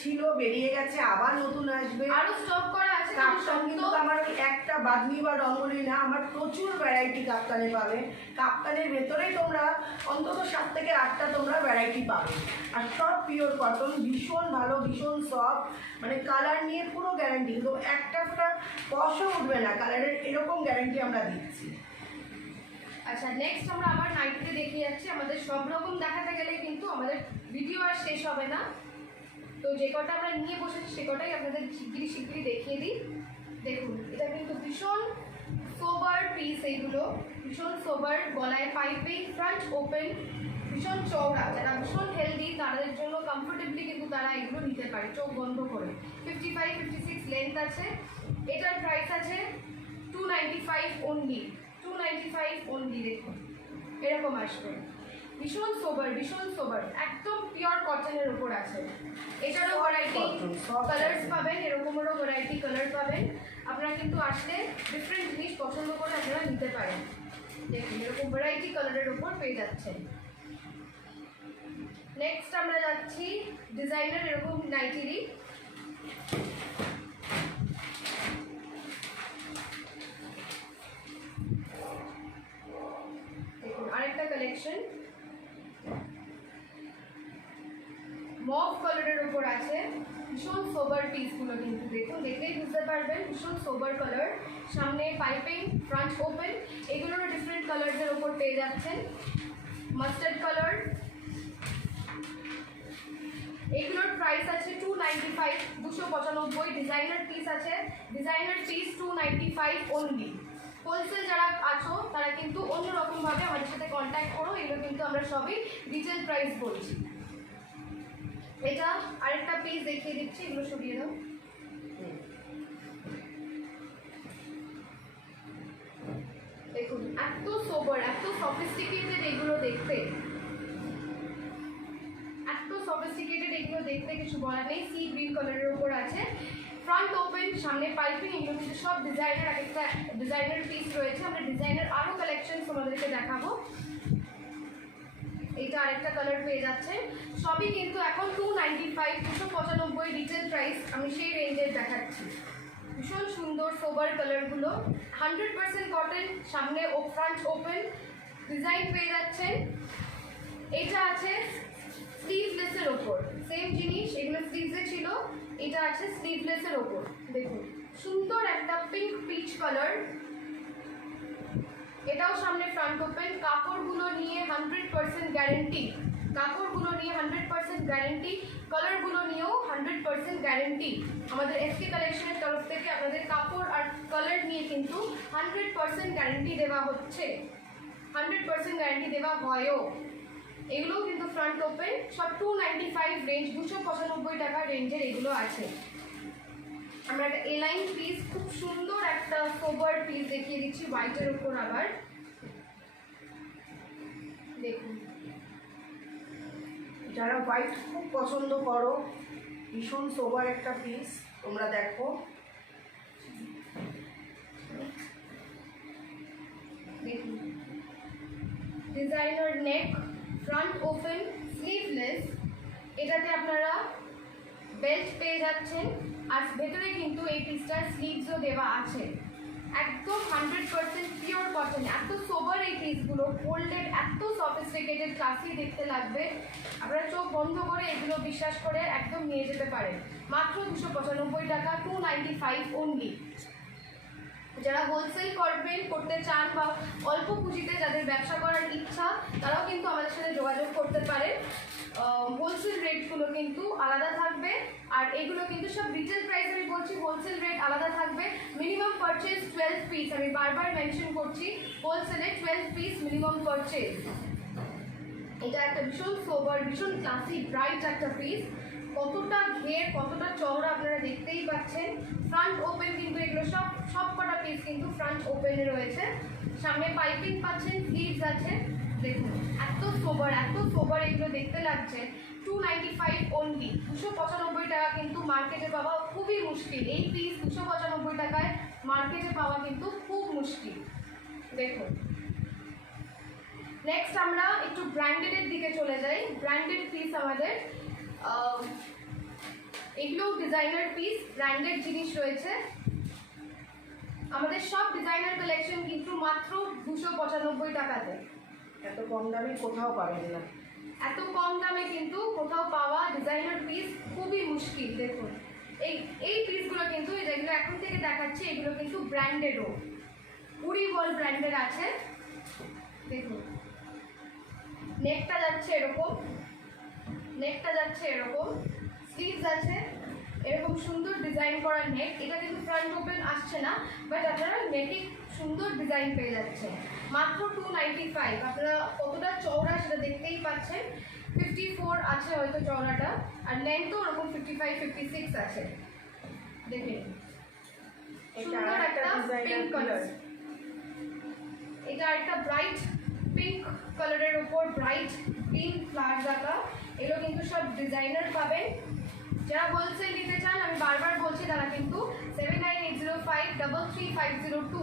ছিল, বেরিয়ে গেছে, আবার নতুন আসবে। আরো স্টক করা আছে। কাপ্তান কিন্তু আমার ওই একটা বাদনি বা রঙ্গলি না, আমার প্রচুর ভ্যারাইটি কাপ্তানে পাবে। কাপ্তানের ভেতরেই তোমরা অন্তত 7 থেকে 8টা তোমরা ভ্যারাইটি পাবে। আর সব পিওর কটন, ভীষণ ভালো, ভীষণ সফট, মানে কালার নিয়ে পুরো গ্যারান্টি, কিন্তু একটা কষও উঠবে না কালারের, এরকম গ্যারান্টি আমরা দিচ্ছি। আচ্ছা, নেক্সট আমরা আবার নাইটিতে দেখিয়ে যাচ্ছি। আমাদের সব রকম দেখাতে গেলে কিন্তু আমাদের ভিডিও আর শেষ হবে না, তো যে কটা আমরা নিয়ে বসেছি সে কটাই আপনাদের শিগগিরই দেখিয়ে দিই। দেখুন এটা কিন্তু ভীষণ সোবার পিস, এইগুলো ভীষণ সোবার, গলায় পাইপিং, ফ্রন্ট ওপেন, ভীষণ চওড়া। যারা ভীষণ হেলদি তাদের জন্য কমফোর্টেবলি কিন্তু তারা এগুলো নিতে পারে চোখ বন্ধ করে। 55-56 লেন্থ আছে। এটার প্রাইস আছে 295 অনলি, 295 অনলি। দেখুন এরকম আসবে, ভীষণ সোবার, একদম পিওর কটনের উপর আছে। এটারও ভ্যারাইটি কালার্স পাবেন, এরকমেরও ভ্যারাইটি কালার পাবেন। আপনারা কিন্তু আসলে ডিফারেন্ট জিনিস পছন্দ করে আপনারা নিতে পারেন। দেখুন এরকম ভ্যারাইটি কালারের উপর পেয়ে যাচ্ছেন। নেক্সট আমরা যাচ্ছি ডিজাইনার এরকম নাইটিরই। দেখুন আরেকটা কালেকশন মফ কালারের উপর আছে, ভীষণ সোবার পিসগুলো কিন্তু দেখুন, দেখলেই বুঝতে পারবেন ভীষণ সোবার কালার। সামনে পাইপিং, ফ্রন্ট ওপেন, এগুলোরও ডিফারেন্ট কালার্সের উপর পেয়ে যাচ্ছেন। মাস্টার্ড কালার, এগুলোর প্রাইস আছে 295, 295। ডিজাইনার পিস আছে, ডিজাইনার পিস 295 অনলি। হোলসেল যারা আছো তারা কিন্তু অন্যরকমভাবে আমাদের সাথে কন্ট্যাক্ট করো, এগুলো কিন্তু আমরা সবই রিটেল প্রাইস বলছি। এটা আরেকটা পিস দেখিয়ে দিচ্ছি, এগুলো সরিয়ে দাও। দেখুন এত সোবার, এত সফিস্টিকেটেড এগুলো দেখতে, এত সফিস্টিকেটেড এগুলো দেখতে কিছু বলার নেই। সি গ্রিন কালারের উপর আছে, ফ্রন্ট ওপেন, সামনে পাইপিং, এগুলো কিন্তু সব ডিজাইনার, এক একটা ডিজাইনার পিস রয়েছে। আমরা ডিজাইনার আরও কালেকশন তোমাদেরকে দেখাবো। এটা আরেকটা কালার পেয়ে যাচ্ছে, সবই কিন্তু এখন 295, 295 রিটেল প্রাইস। আমি সেই রেঞ্জের দেখাচ্ছি। ভীষণ সুন্দর সোবার কালারগুলো, 100% কটন, সামনে ও ফ্রন্ট ওপেন ডিজাইন পেয়ে যাচ্ছেন। এটা আছে স্লিভলেসের ওপর, সেম জিনিস, এগুলো স্লিভসে ছিল, এটা আছে স্লিভলেসের ওপর। দেখুন সুন্দর একটা পিঙ্ক পিচ কালার, এটাও সামনে ফ্রন্ট ওপেন। কাপড়গুলো নিয়ে 100% গ্যারেন্টি, কাপড়গুলো নিয়ে 100% গ্যারেন্টি, কালারগুলো নিয়েও 100% গ্যারেন্টি। আমাদের এসকে কালেকশনের তরফ থেকে আপনাদের কাপড় আর কালার নিয়ে কিন্তু 100% গ্যারেন্টি দেওয়া হচ্ছে, 100% গ্যারেন্টি দেওয়া হয়ও। এগুলোও কিন্তু ফ্রন্ট ওপেন, সব 295 রেঞ্জ, 295 টাকা রেঞ্জের এগুলো আছে। আমরা একটা এলাইন পিস, খুব সুন্দর একটা সোবার পিস দেখিয়ে দিচ্ছি হোয়াইটের উপর। আবার দেখুন যারা হোয়াইট খুব পছন্দ করো, ভীষণ সোবার একটা পিস, তোমরা দেখো। দেখুন ডিজাইনার নেক, ফ্রন্ট ওপেন, স্লিভলেস, এটাতে আপনারা বেল্ট পেয়ে যাচ্ছেন। আর ভেতরে কিন্তু এই পিসটার স্লিভসও দেওয়া আছে, একদম 100% পিওর কটন। এত সোবার এই পিসগুলো, ফোল্ডেড, এত সফিস্টিকেটেড। সফিস্টিকেটেড ক্লাসি দেখতে লাগবে, আপনারা চোখ বন্ধ করে এগুলো বিশ্বাস করে একদম নিয়ে যেতে পারেন। মাত্র 295 টাকা, 295 অনলি। যারা হোলসেল করতে চান বা অল্প পুঁজিতে যাদের ব্যবসা করার ইচ্ছা, তারাও কিন্তু আমাদের সাথে যোগাযোগ করতে পারে। হোলসেল রেটগুলো কিন্তু আলাদা থাকবে, আর এগুলো কিন্তু সব রিটেল প্রাইস আমি বলছি, হোলসেল রেট আলাদা থাকবে। মিনিমাম পারচেজ 12 পিস, আমি বারবার মেনশন করছি, হোলসেলে 12 পিস মিনিমাম পারচেজ। এটা একটা ভীষণ সোবার, ভীষণ ক্লাসি ব্রাইট একটা পিস। কতটা ঘের, কতটা চওড়া আপনারা দেখতেই পাচ্ছেন। ফ্রন্ট ওপেন কিন্তু এগুলো সব কটা পিস কিন্তু ফ্রন্ট ওপেনে রয়েছে। সামনে পাইপিং পাচ্ছেন, স্লিভস আছে। দেখুন এত সোবার এগুলো দেখতে লাগছে। 295 অনলি, 295 টাকা কিন্তু মার্কেটে পাওয়া খুবই মুশকিল। এই পিস 295 টাকায় মার্কেটে পাওয়া কিন্তু খুব মুশকিল। দেখুন নেক্সট আমরা একটু ব্র্যান্ডেডের দিকে চলে যাই। ব্র্যান্ডেড পিস আমাদের এগুলো ডিজাইনার পিস, ব্র্যান্ডেড জিনিস রয়েছে। আমাদের সব ডিজাইনার কালেকশন কিন্তু মাত্র 295 টাকাতে। এত কম দামে কোথাও পাবেন না, এত কম দামে কিন্তু কোথাও পাওয়া ডিজাইনার পিস খুবই মুশকিল। দেখুন এই পিসগুলো কিন্তু যেগুলো এখন থেকে দেখাচ্ছি এগুলো কিন্তু ব্র্যান্ডেডও, পুরি ওয়াল ব্র্যান্ডেড আছে। দেখুন নেকটা যাচ্ছে এরকম, স্লিভস আছে এরকম সুন্দর ডিজাইন করা নেক। এটা কিন্তু ফ্রন্ট ওপেন আসছে না, বাট আপনারা নেকে সুন্দর ডিজাইন পেয়ে যাচ্ছে। মাত্র 295। আপনারা কতটা চওড়া সেটা দেখতেই পাচ্ছেন। 54 আছে হয়তো চওড়াটা, আর লেন্থও ওরকম 55 56 আছে। দেখেন সুন্দর একটা পিঙ্ক কালার, এটা একটা ব্রাইট পিঙ্ক কালারের উপর ব্রাইট গ্রিন ফ্লাওয়ার আঁকা। এগুলো কিন্তু সব ডিজাইনার পাবেন। যারা হোলসেল নিতে চান আমি বারবার বলছি, তারা কিন্তু 7980533502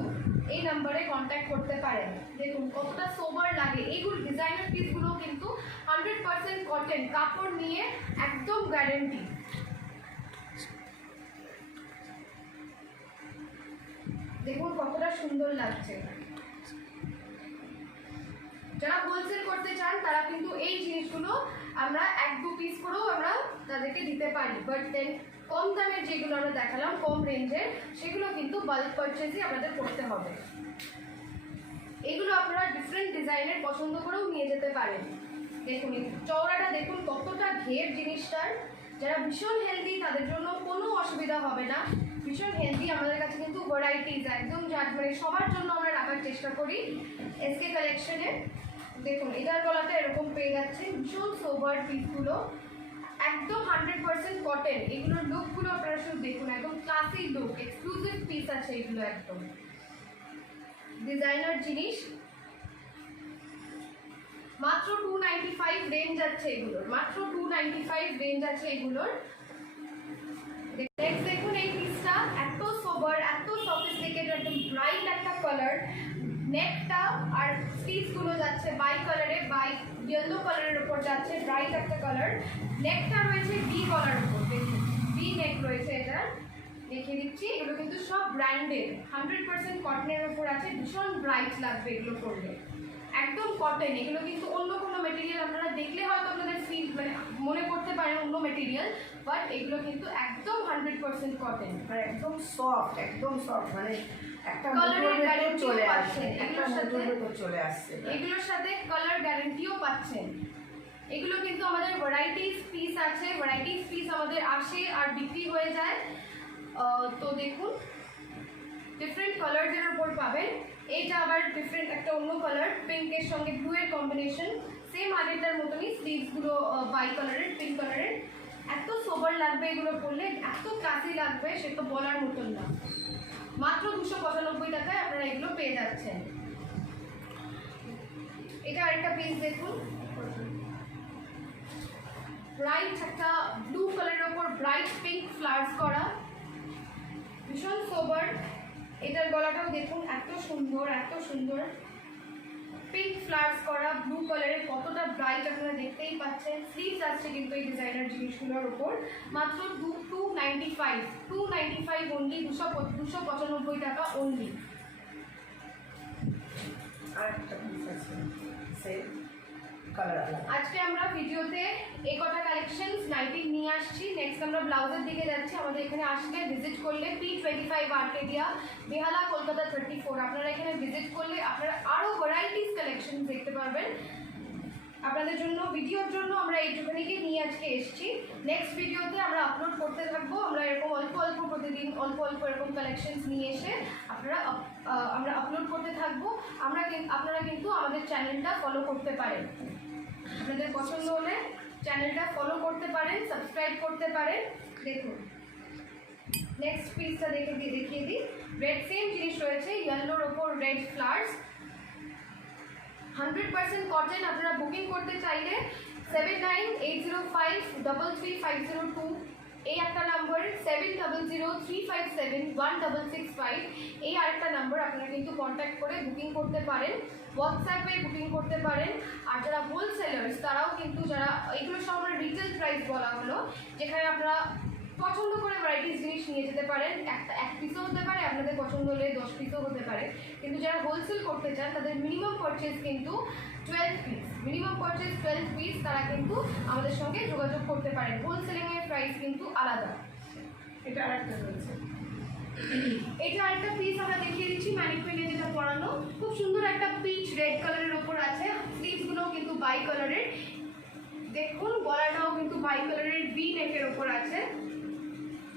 এই নম্বরে কন্ট্যাক্ট করতে পারেন। দেখুন কতটা সোবার লাগে। এইগুলো ডিজাইনার পিসগুলো কিন্তু 100% কটন, কাপড় নিয়ে একদম গ্যারেন্টি। দেখুন কতটা সুন্দর লাগছে। যারা হোলসেল করতে চান তারা কিন্তু এই জিনিসগুলো আমরা 1-2 পিস করেও আমরা তাদেরকে দিতে পারি, বাট দেন কম দামের যেগুলো আমরা দেখালাম কম রেঞ্জের, সেগুলো কিন্তু বাল্ক পারচেজই আপনাদের করতে হবে। এগুলো আপনারা ডিফারেন্ট ডিজাইনের পছন্দ করেও নিয়ে যেতে পারেন। দেখুন চওড়াটা দেখুন কতটা ঘের জিনিসটার। যারা ভীষণ হেলদি তাদের জন্য কোনো অসুবিধা হবে না, ভীষণ হেলদি। আমাদের কাছে কিন্তু ভ্যারাইটিস একদম মানে সবার জন্য আমরা রাখার চেষ্টা করি এসকে কালেকশনে। দেখুন এটার গলাটা এরকম পেয়ে যাচ্ছে, ভীষণ সোবার পিসগুলো, একদম 100% কটন। এগুলোর লুকগুলো আপনারা শুধু দেখুন, একদম ক্লাসিক লুক, এক্সক্লুসিভ পিস আছে এগুলো, একদম ডিজাইনার জিনিস। মাত্র 295 রেঞ্জ আছে এগুলোর, মাত্র 295 রেঞ্জ আছে এগুলোর। নেক্সট দেখুন এই পিসটা এত সোবার, এত সফিস্টিকেটেড, একদম ব্রাইট একটা কালার। নেকটা আর স্লিভসগুলো যাচ্ছে বাই কালারে, বাই ইয়েলো কালারের উপর যাচ্ছে, ব্রাইট একটা কালার। নেকটা রয়েছে বি গলার উপর, দেখুন বি নেক রয়েছে। এটা দেখিয়ে দিচ্ছি, এগুলো কিন্তু সব ব্র্যান্ডেড, 100% কটনের উপর আছে। ভীষণ ব্রাইট লাগবে এগুলো পরলে, একদম কটন। এগুলো কিন্তু অন্য কোনো মেটেরিয়াল আপনারা দেখলে হয়তো আপনাদের ফিল মানে মনে করতে পারেন অন্য মেটেরিয়াল, বাট এগুলো কিন্তু একদম 100% কটন, আর একদম সফট, মানে একটা কালারের গ্যারান্টি চলে পাচ্ছেন আসছে, একটা চলে আসছে। এগুলোর সাথে কালার গ্যারান্টিও পাচ্ছেন। এগুলো কিন্তু আমাদের ভ্যারাইটিস পিস আছে, ভ্যারাইটিস পিস আমাদের আসে আর বিক্রি হয়ে যায়। তো দেখুন ডিফারেন্ট কালারসের উপর পাবেন। এইটা আবার ডিফারেন্ট একটা অন্য কালার, পিঙ্কের সঙ্গে ব্লু এর কম্বিনেশন, সেম আগেরটার মতনই। স্লিভসগুলো বাই কালারের, পিঙ্ক কালারের। এত সোবার লাগবে এগুলো পরলে, এত ক্লাসি লাগবে সে তো বলার মতন না। মাত্র 295 টাকায় আপনারা এগুলো পেয়ে যাচ্ছেন। এটা আরেকটা পিস দেখুন, ব্রাইট একটা ব্লু কালারের উপর ব্রাইট পিঙ্ক ফ্লাওয়ার্স করা, ভীষণ সোবার। এটার গলাটাও দেখুন এত সুন্দর, এত সুন্দর পিঙ্ক ফ্লাওয়ার্স করা ব্লু কালারের, কতটা ব্রাইট আপনারা দেখতেই পাচ্ছেন। স্লিভস আসছে কিন্তু এই ডিজাইনার জিনিসগুলোর উপর। মাত্র 295 অনলি, 295 টাকা অনলি। আর একটা পিস আছে সেম, কালার আলাদা। আজকে আমরা ভিডিওতে এই কটা কালেকশনস নাইটি নিয়ে আসছি। নেক্সট আমরা ব্লাউজের দিকে যাচ্ছি। আমাদের এখানে আসলে ভিজিট করলে P25 আর্কেডিয়া, বেহালা, কলকাতা 34, আপনারা এখানে ভিজিট করলে আপনারা আরও ভ্যারাইটিস কালেকশন দেখতে পারবেন। আপনাদের জন্য ভিডিওর জন্য আমরা এইটুখানিকে নিয়ে আজকে এসেছি। নেক্সট ভিডিওতে আমরা আপলোড করতে থাকবো। আমরা এরকম অল্প অল্প প্রতিদিন অল্প অল্প এরকম কালেকশনস নিয়ে এসে আমরা আপলোড করতে থাকবো। আপনারা কিন্তু আমাদের চ্যানেলটা ফলো করতে পারেন। আপনাদের পছন্দ হলে চ্যানেলটা ফলো করতে পারেন, সাবস্ক্রাইব করতে পারেন। দেখুন নেক্সট পিসটা দেখিয়ে দিই। রেড সেম জিনিস রয়েছে, ইয়েলোর ওপর রেড ফ্লাওয়ার্স, 100% কটন। আপনারা বুকিং করতে চাইলে 7980533502 এই একটা নাম্বার, 7003571665 এই আরেকটা নাম্বার, আপনারা কিন্তু কন্ট্যাক্ট করে বুকিং করতে পারেন, হোয়াটসঅ্যাপে বুকিং করতে পারেন। আর যারা হোলসেলার্স তারাও কিন্তু, যারা এগুলো সব আমরা রিটেল প্রাইস বলা হলো, যেখানে আপনারা পছন্দ করে ভ্যারাইটিস জিনিস নিয়ে যেতে পারেন। এক পিসও হতে পারে, আপনাদের পছন্দ হলে 10 পিসও হতে পারে। কিন্তু যারা হোলসেল করতে চান তাদের মিনিমাম পারচেজ কিন্তু 12 পিস, মিনিমাম পারচেজ 12 পিস, তারা কিন্তু আমাদের সঙ্গে যোগাযোগ করতে পারেন। হোলসেলিংয়ের প্রাইস কিন্তু আলাদা। এটা আরেকটা রয়েছে, এটা আরেকটা পিস আমরা দেখিয়ে দিচ্ছি, ম্যানিকুইনে যেটা পরানো, খুব সুন্দর একটা পিচ রেড কালারের ওপর আছে। স্লিভসগুলোও কিন্তু বাই কালারের, দেখুন গলাটাও কিন্তু বাই কালারের ভি নেকের ওপর আছে।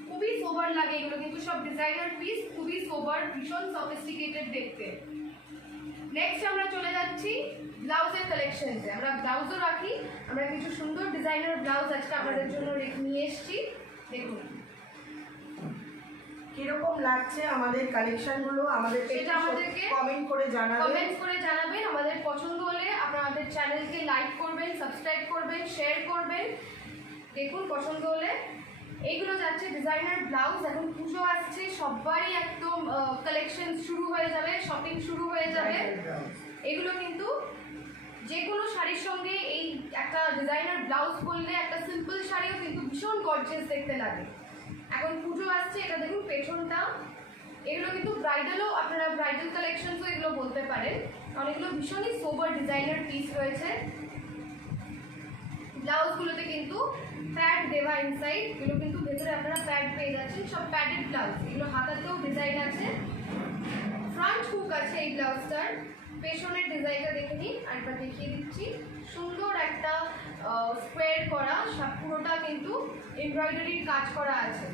খুবই সোবার লাগে, এগুলো কিন্তু সব ডিজাইনার পিস, খুবই সোবার, ভীষণ সফিস্টিকেটেড দেখতে। নেক্সট আমরা চলে যাচ্ছি ব্লাউজের কালেকশনসে। আমরা ব্লাউজও রাখি, আমরা কিছু সুন্দর ডিজাইনার ব্লাউজ আজকে আপনাদের জন্য নিয়ে এসেছি। দেখুন কিরকম লাগছে আমাদের কালেকশনগুলো, আমাদেরকে কমেন্ট করে জানাবেন। আমাদের পছন্দ হলে আপনাদের চ্যানেলকে লাইক করবেন, সাবস্ক্রাইব করবেন, শেয়ার করবেন। দেখুন পছন্দ হলে এইগুলো যাচ্ছে ডিজাইনার ব্লাউজ। এখন পুজো আসছে, সবারই একদম কালেকশন শুরু হয়ে যাবে, শপিং শুরু হয়ে যাবে। এগুলো কিন্তু যে কোনো শাড়ির সঙ্গে এই একটা ডিজাইনার ব্লাউজ পরলে একটা সিম্পল শাড়িও কিন্তু ভীষণ গর্জিয়াস দেখতে লাগে। এখন পুজো আসছে, এটা দেখুন পেছনটা, এগুলো কিন্তু ব্রাইডালও, আপনারা ব্রাইডাল কালেকশনসও এগুলো বলতে পারেন, কারণ এগুলো ভীষণই সোবার ডিজাইনার পিস রয়েছে। ব্লাউজগুলোতে কিন্তু প্যাড দেওয়া ইনসাইড, এগুলো কিন্তু ভেতরে আপনারা প্যাড পেয়ে যাচ্ছেন, সব প্যাডেড ব্লাউজ। এগুলো হাতাতেও ডিজাইন আছে, ফ্রন্ট হুক আছে এই ব্লাউজটার। পেছনের ডিজাইনটা দেখে নিন, আরেকবার দেখিয়ে দিচ্ছি। সুন্দর একটা স্কোয়ার করা, সব পুরোটা কিন্তু এমব্রয়ডারির কাজ করা আছে।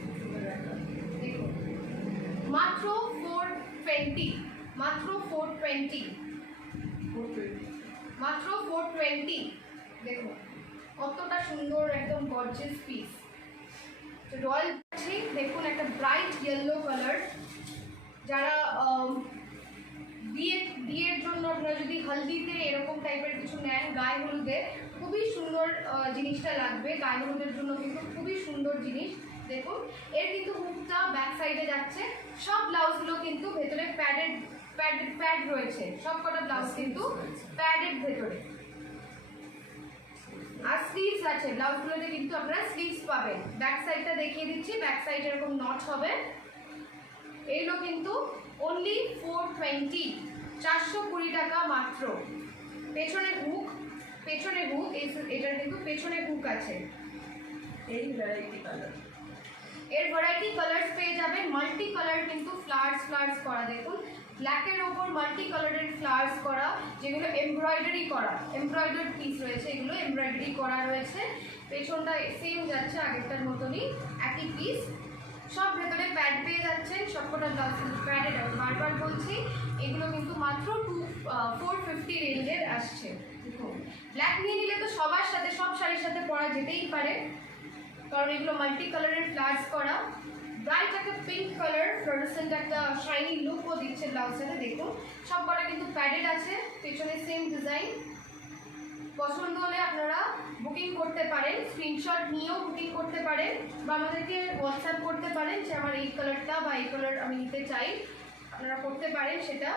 দেখুন মাত্র 420, মাত্র 420, মাত্র 420। দেখুন কতটা সুন্দর, একদম গর্জিয়াস পিস। রয়্যাল আছে, দেখুন একটা ব্রাইট ইয়েলো কালার। যারা বিয়ের জন্য আপনারা যদি হলদিতে এরকম টাইপের কিছু নেন, গায়ে হলুদে খুবই সুন্দর জিনিসটা লাগবে। গায়ে হলুদের জন্য কিন্তু খুবই সুন্দর জিনিস। দেখুন এর কিন্তু হুকটা ব্যাক সাইডে যাচ্ছে। সব ব্লাউজগুলো কিন্তু ভেতরে প্যাড রয়েছে, সব কটা ব্লাউজ কিন্তু প্যাডের ভেতরে। আর স্লিভস আছে, ব্লাউজগুলোতে কিন্তু আপনারা স্লিভস পাবেন। ব্যাক সাইডটা দেখিয়ে দিচ্ছি, ব্যাক সাইড এরকম নট হবে। এইগুলো কিন্তু অনলি 420, 420 টাকা মাত্র। পেছনে হুক, এটার কিন্তু পেছনে হুক আছে। এই ভ্যারাইটি কালার, এর ভ্যারাইটি কালার্স পেয়ে যাবেন। মাল্টি কালার কিন্তু ফ্লাওয়ার্স করা, দেখুন ব্ল্যাকের ওপর মাল্টি কালারের ফ্লাওয়ার্স করা, যেগুলো এমব্রয়ডারি করা, এমব্রয়ডার্ড পিস রয়েছে, এগুলো এমব্রয়ডারি করা রয়েছে। পেছনটা সেম যাচ্ছে আগেরটার মতনই, একই পিস। সব ভেতরে প্যাড পেয়ে যাচ্ছেন, সবকটা ব্লাউজ কিন্তু প্যাডেড। আমি বারবার বলছি এগুলো কিন্তু মাত্র 450 রেঞ্জের আসছে। দেখুন ব্ল্যাক নিয়ে নিলে তো সবার সাথে, সব শাড়ির সাথে পরা যেতেই পারে, কারণ এগুলো মাল্টি কালারের ফ্লাওয়ার্স করা। ব্রাইট একটা পিঙ্ক কালার, ফ্লোরোসেন্ট একটা শাইনি লুকও দিচ্ছে ব্লাউজটাতে। দেখুন সব কটা কিন্তু প্যাডেড আছে, পেছনে সেম ডিজাইন। পছন্দ হলে আপনারা বুকিং করতে পারেন, স্ক্রিনশট নিয়েও বুকিং করতে পারেন, বা আমাদেরকে হোয়াটসঅ্যাপ করতে পারেন যে আমার এই কালারটা বা এই কালার আমি নিতে চাই, আপনারা করতে পারেন। সেটা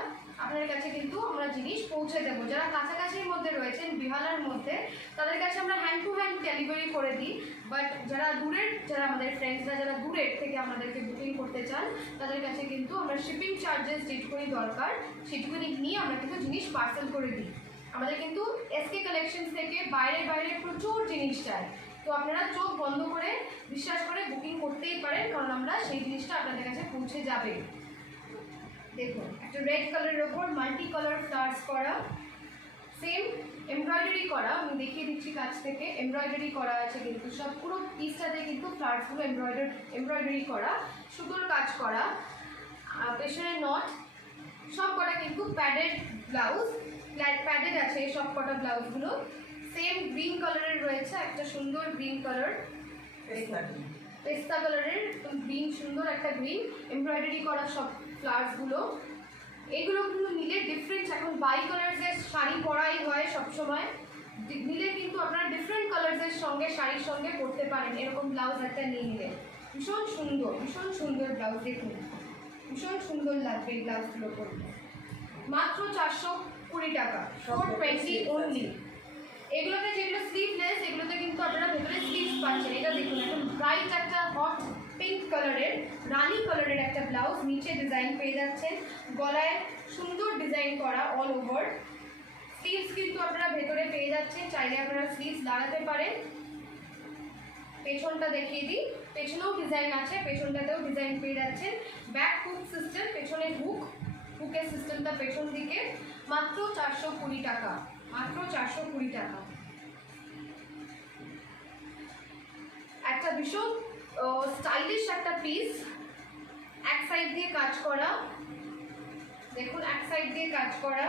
আপনার কাছে কিন্তু আমরা জিনিস পৌঁছে দেবো। যারা কাছাকাছির মধ্যে রয়েছেন, বিহালার মধ্যে, তাদের কাছে আমরা হ্যান্ড টু হ্যান্ড ডেলিভারি করে দিই। বাট যারা দূরের, যারা আমাদের ফ্রেন্ডসরা যারা দূরের থেকে আমাদেরকে বুকিং করতে চান, তাদের কাছে কিন্তু আমরা শিপিং চার্জেস যেটুকুনি দরকার সেটুকুনি নিয়ে আমরা কিন্তু জিনিস পার্সেল করে দিই। আমাদের কিন্তু এসকে কালেকশন থেকে বাইরে বাইরে প্রচুর জিনিস চাই, তো আপনারা চোখ বন্ধ করে বিশ্বাস করে বুকিং করতেই পারেন, কারণ আমরা সেই জিনিসটা আপনাদের কাছে পৌঁছে যাবে। দেখুন একটা রেড কালারের ওপর মাল্টি কালার ফ্লাওয়ার্স করা, সেম এমব্রয়ডারি করা, আমি দেখিয়ে দিচ্ছি কাছ থেকে। এমব্রয়ডারি করা আছে কিন্তু সব পুরো পিসটাতে কিন্তু ফ্লাওয়ার্সগুলো এমব্রয়ডারি করা, সুতোর কাজ করা, পেছনে নট, সব কটা কিন্তু প্যাডেড ব্লাউজ, প্যাডেড আছে সব কটা ব্লাউজগুলো। সেম গ্রিন কালারের রয়েছে, একটা সুন্দর গ্রিন কালার, পেস্তা কালারের গ্রিন, সুন্দর একটা গ্রিন এমব্রয়ডারি করা সব ফ্লাওয়ার্সগুলো। এগুলো কিন্তু নিলে ডিফারেন্ট, এখন বাই কালার্সের শাড়ি পরাই হয় সবসময়, নিলে কিন্তু আপনারা ডিফারেন্ট কালার্সের সঙ্গে শাড়ির সঙ্গে পরতে পারেন। এরকম ব্লাউজ একটা নিয়ে নিলে ভীষণ সুন্দর ব্লাউজ, দেখুন ভীষণ সুন্দর লাগবে এই ব্লাউজগুলো পরতে। মাত্র 420 টাকা, 420 অনলি। এগুলোতে যেগুলো স্লিভলেস, এগুলোতে কিন্তু আপনারা ভেতরে স্লিভস পাচ্ছেন। এটা দেখুন একদম ব্রাইট একটা হট পিঙ্ক কালারের, রানি কালারের একটা ব্লাউজ, নিচে ডিজাইন পেয়ে যাচ্ছেন, গলায় সুন্দর ডিজাইন করা অল ওভার। স্লিভস কিন্তু আপনারা ভেতরে পেয়ে যাচ্ছেন, চাইলে আপনারা স্লিভস লাগাতে পারেন। পেছনটা দেখিয়ে দিই, পেছনেও ডিজাইন আছে, পেছনটাতেও ডিজাইন পেয়ে যাচ্ছেন। ব্যাক হুক সিস্টেম, পেছনে হুকের সিস্টেমটা পেছন দিকে। মাত্র 420 টাকা, মাত্র 420 টাকা। একটা ভীষণ স্টাইলিশ একটা পিস, এক সাইড দিয়ে কাজ করা, দেখুন এক সাইড দিয়ে কাজ করা,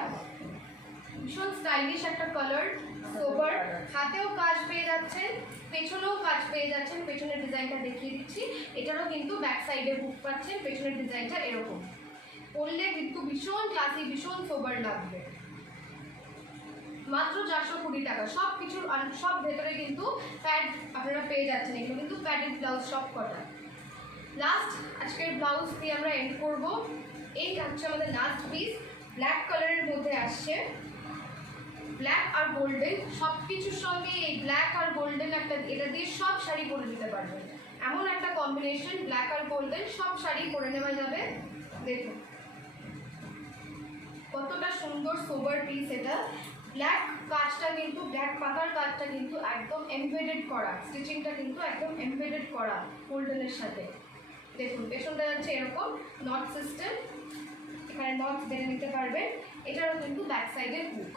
ভীষণ স্টাইলিশ একটা কালার, সোবার, হাতেও কাজ পেয়ে যাচ্ছেন, পেছনেও কাজ পেয়ে যাচ্ছেন। পেছনের ডিজাইনটা দেখিয়ে দিচ্ছি, এটারও কিন্তু ব্যাক সাইডে হুক পাচ্ছেন, পেছনের ডিজাইনটা এরকম। পরলে কিন্তু ভীষণ ক্লাসি, ভীষণ সোবার লাগবে। মাত্র 420 টাকা, সব কিছুর সব ভেতরে কিন্তু প্যাড আপনারা পেয়ে যাচ্ছেন। এগুলো কিন্তু প্যাডেড ব্লাউজ সব কটা। লাস্ট আজকের ব্লাউজ দিয়ে আমরা এন্ড করব। এই হচ্ছে আমাদের লাস্ট পিস, ব্ল্যাক কালারের মধ্যে আসছে, ব্ল্যাক আর গোল্ডেন, সব কিছুর সঙ্গে এই ব্ল্যাক আর গোল্ডেন একটা, এটা দিয়ে সব শাড়ি পরে দিতে পারবেন। এমন একটা কম্বিনেশন, ব্ল্যাক আর গোল্ডেন সব শাড়ি পরে নেওয়া যাবে। দেখুন কতটা সুন্দর সোবার পিস এটা। ব্ল্যাক কাজটা কিন্তু, ব্ল্যাক পাতার কাজটা কিন্তু একদম এমবেডেড করা, স্টিচিংটা কিন্তু একদম এমবেডেড করা গোল্ডেনের সাথে। দেখুন পেছনটা যাচ্ছে এরকম নট সিস্টেম, এখানে নট বেঁধে নিতে পারবেন। এটারও কিন্তু ব্যাক সাইডের হুক।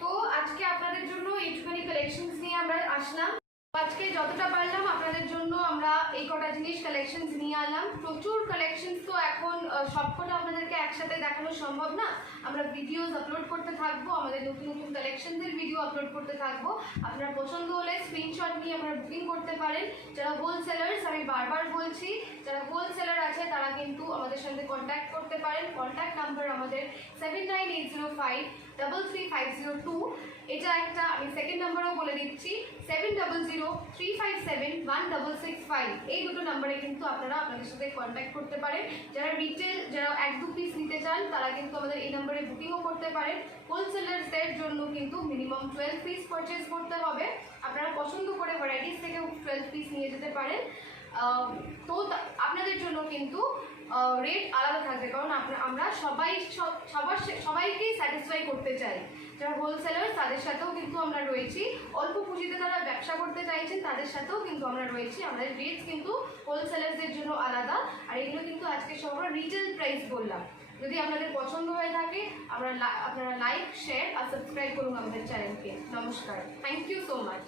তো আজকে আপনাদের জন্য এইটুখানি কালেকশনস নিয়ে আমরা আসলাম। আজকে যতটা পারলাম আপনাদের জন্য আমরা এই কটা জিনিস কালেকশনস নিয়ে আনলাম। প্রচুর কালেকশনস, তো এখন সবকটা আপনাদেরকে একসাথে দেখানো সম্ভব না। আমরা ভিডিওস আপলোড করতে থাকবো, আমাদের নতুন নতুন কালেকশনসের ভিডিও আপলোড করতে থাকবো। আপনার পছন্দ হলে স্ক্রিনশট নিয়ে আপনারা বুকিং করতে পারেন। যারা হোলসেলার্স, আমি বারবার বলছি, যারা হোলসেলার আছে তারা কিন্তু আমাদের সঙ্গে কন্ট্যাক্ট করতে পারেন। কন্ট্যাক্ট নাম্বার আমাদের 7980533502। এটা একটা, আমি সেকেন্ড নাম্বারও বলে দিচ্ছি, 7003571665। এই দুটো নাম্বারে কিন্তু আপনারা আপনাদের সাথে কন্ট্যাক্ট করতে পারেন। যারা রিটেল, যারা 1-2 পিস নিতে চান তারা কিন্তু আমাদের এই নাম্বারে বুকিংও করতে পারেন। হোলসেলারদের জন্য কিন্তু মিনিমাম 12 পিস পারচেজ করতে হবে। আপনারা পছন্দ করে ভ্যারাইটিস থেকে 12 পিস নিয়ে যেতে পারেন। তো আপনাদের জন্য কিন্তু রেট আলাদা থাকবে, কারণ আমরা সবাইকেই স্যাটিসফাই করতে চাই। যারা হোলসেলার তাদের সাথেও কিন্তু আমরা রয়েছি, অল্প পুঁজিতে যারা ব্যবসা করতে চাইছেন তাদের সাথেও কিন্তু আমরা রয়েছি। আমাদের রেটস কিন্তু হোলসেলারদের জন্য আলাদা, আর এগুলো কিন্তু আজকে সব আমরা রিটেল প্রাইস বললাম। যদি আপনাদের পছন্দ হয়ে থাকে আপনারা লাইক, শেয়ার আর সাবস্ক্রাইব করুন আমাদের চ্যানেলকে। নমস্কার, থ্যাংক ইউ সো মাচ।